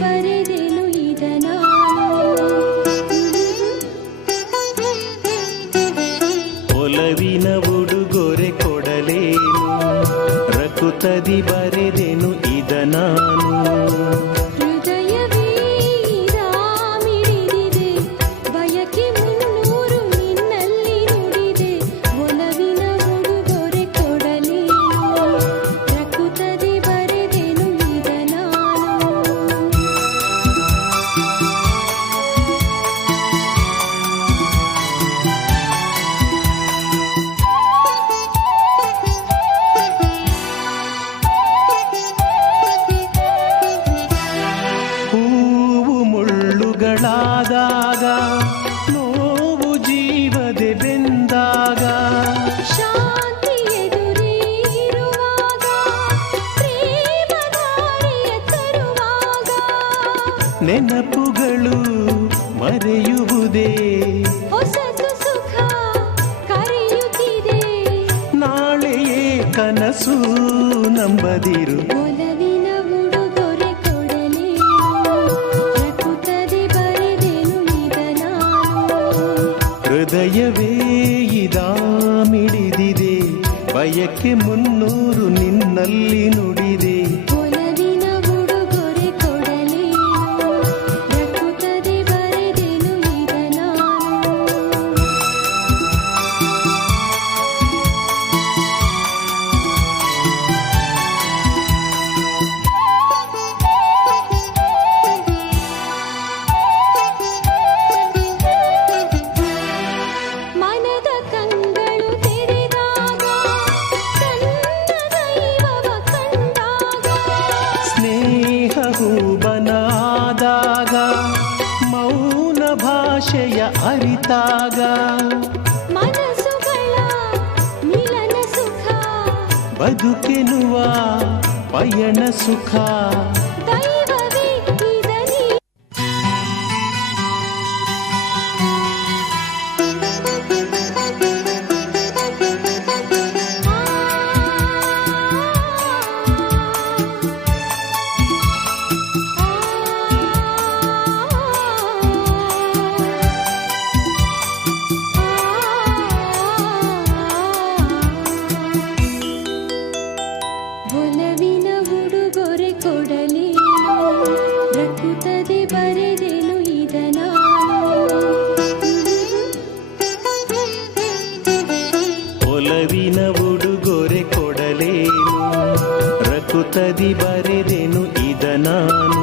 ಬರೆದೆನು ಇದ ಒಲವಿನ ಉಡುಗೊರೆ ಕೊಡಲೇನು ರಕುತದಿ ಬರೆದೆನು ಇದ ನಾನು ಾದಾಗ ನೋವು ಜೀವದೆ ಬೆಂದಾಗ ಶಾಂತಿ ಎದುರಿರುವಾಗ ಪ್ರೇಮಧಾರೆಯ ತರುವಾಗ ನೆನಪುಗಳು ಮರೆಯುವುದೇ ಹೊಸತು ಸುಖ ಕರೆಯುತ್ತಿದೆ ನಾಳೆಯೇ ಕನಸು ನಂಬದಿರು ಹೃದಯವೇ ಇದಾ ಮಿಡಿದಿದೆ ಬಯಕೆ 300 ನಿನ್ನಲ್ಲಿ ನುಡಿದೆ ಒಲವಿನ ಉಡುಗೊರೆ ಕೊಡಲೇನು ರಕುತದೆ ಬರೆದೆನು ಇದ ಹೂಬನಾದಾಗ ಮೌನ ಭಾಷೆಯ ಅರಿತಾಗ ಮನಸ್ಸುಗಳ ಮಿಲನ ಸುಖ ಬದುಕೆನುವ ಪಯಣ ಸುಖ ದೈವವೇ ಇದನಿ ಒಲವಿನ ಉಡುಗೊರೆ ಕೊಡಲೇನು ರಕುತದೆ ಬರೆದೆನು ಇದ ಒಲವಿನ ಉಡುಗೊರೆ ಕೊಡಲೇನು ರಕುತದಿ ಬರೆದೆನು ಇದ ನಾನು